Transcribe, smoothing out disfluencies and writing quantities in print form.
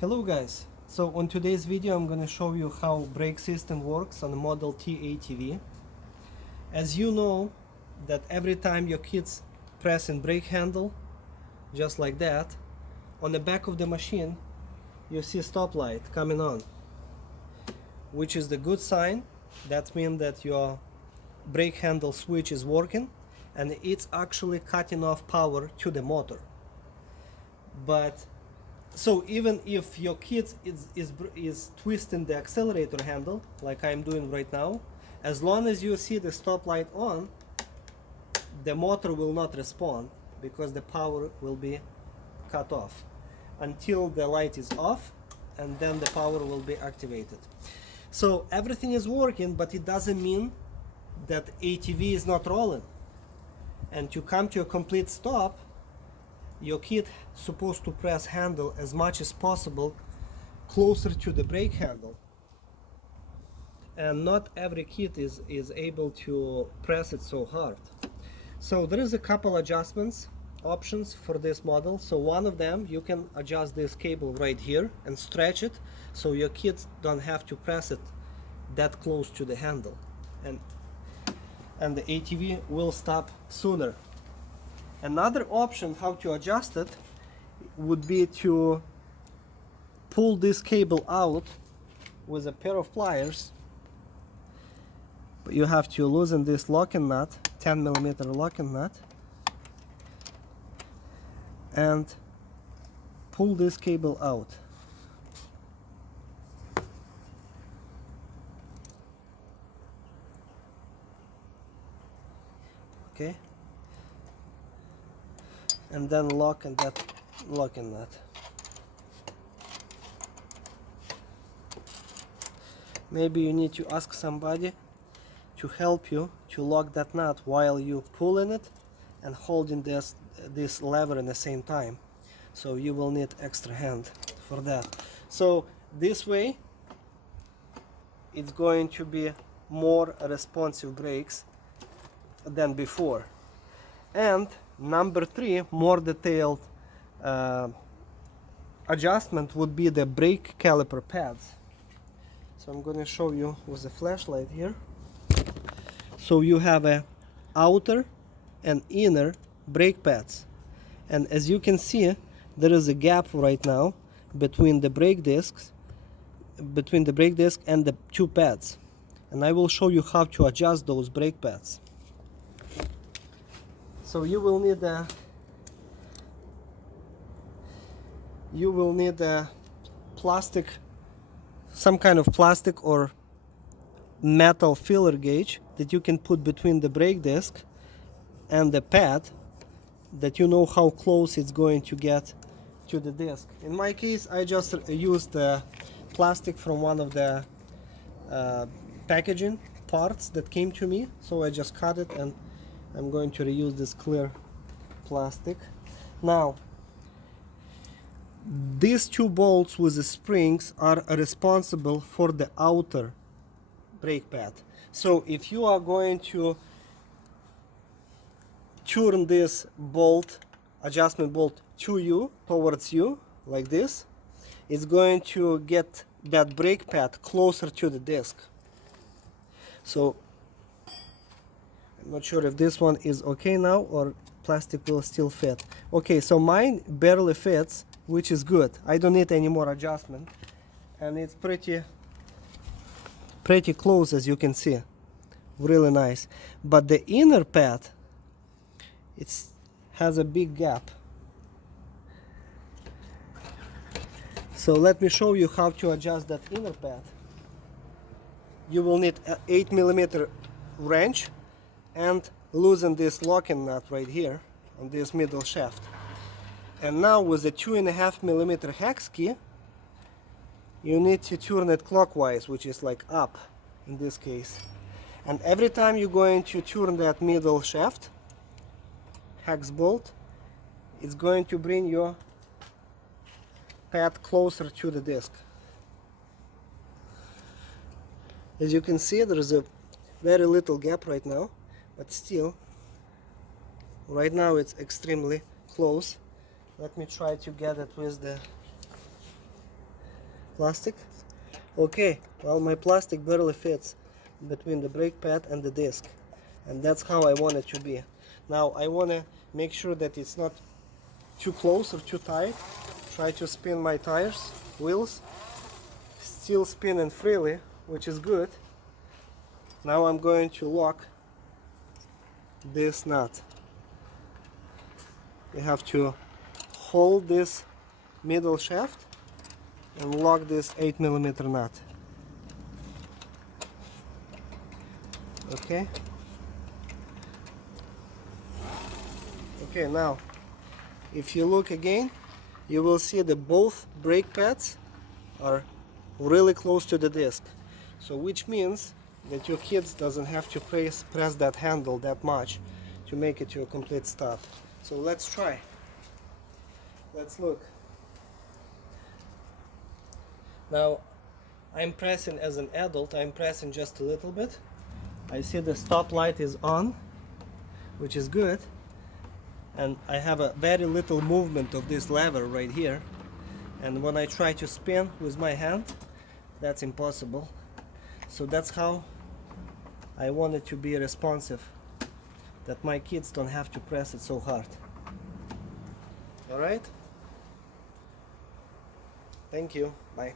Hello guys, so on today's video I'm going to show you how brake system works on the Model T ATV. As you know that every time your kids press and brake handle, just like that, on the back of the machine you see stoplight coming on, which is the good sign. That means that your brake handle switch is working and it's actually cutting off power to the motor. But so even if your kid is twisting the accelerator handle, like I'm doing right now, as long as you see the stop light on, the motor will not respond because the power will be cut off until the light is off, and then the power will be activated. So everything is working, but it doesn't mean that ATV is not rolling. And to come to a complete stop, your kid supposed to press handle as much as possible closer to the brake handle, and not every kid is able to press it so hard. So there is a couple adjustments options for this model. So one of them, you can adjust this cable right here and stretch it so your kids don't have to press it that close to the handle, and the ATV will stop sooner. Another option how to adjust it would be to pull this cable out with a pair of pliers. But you have to loosen this locking nut, 10mm locking nut, and pull this cable out. Okay? And then lock and that locking nut. Maybe you need to ask somebody to help you to lock that nut while you pulling it and holding this lever in the same time. So you will need extra hand for that. So this way it's going to be more responsive brakes than before. And number 3, more detailed adjustment would be the brake caliper pads. So I'm going to show you with a flashlight here. So you have a outer and inner brake pads, and as you can see, there is a gap right now between the brake discs, and the two pads, and I will show you how to adjust those brake pads. So you will need a plastic, some kind of plastic or metal filler gauge that you can put between the brake disc and the pad, that you know how close it's going to get to the disc. In my case, I just used the plastic from one of the packaging parts that came to me, so I just cut it and I'm going to reuse this clear plastic. Now, these two bolts with the springs are responsible for the outer brake pad. So if you are going to turn this bolt, adjustment bolt, towards you, like this, it's going to get that brake pad closer to the disc. So I'm not sure if this one is okay now or plastic will still fit. Okay, so mine barely fits, which is good. I don't need any more adjustment, and it's pretty close, as you can see, really nice. But the inner pad, it has a big gap. So let me show you how to adjust that inner pad. You will need an 8mm wrench and loosen this locking nut right here on this middle shaft. And now with a 2.5mm hex key, you need to turn it clockwise, which is like up in this case. And every time you're going to turn that middle shaft, hex bolt, it's going to bring your pad closer to the disc. As you can see, there is a very little gap right now, but still, right now it's extremely close. Let me try to get it with the Plastic? Okay, well, my plastic barely fits between the brake pad and the disc, and that's how I want it to be. Now I want to make sure that it's not too close or too tight. Try to spin my tires, wheels, still spinning freely, which is good. Now I'm going to lock this nut. You have to hold this middle shaft and lock this 8mm nut. Okay. Okay, now if you look again, you will see that both brake pads are really close to the disc. So which means that your kids doesn't have to press that handle that much to make it to a complete stop. So let's try. Let's look. Now I'm pressing as an adult, I'm pressing just a little bit. I see the stop light is on, which is good. And I have a very little movement of this lever right here. And when I try to spin with my hand, that's impossible. So that's how I want it to be responsive, that my kids don't have to press it so hard. Alright? Thank you. Bye.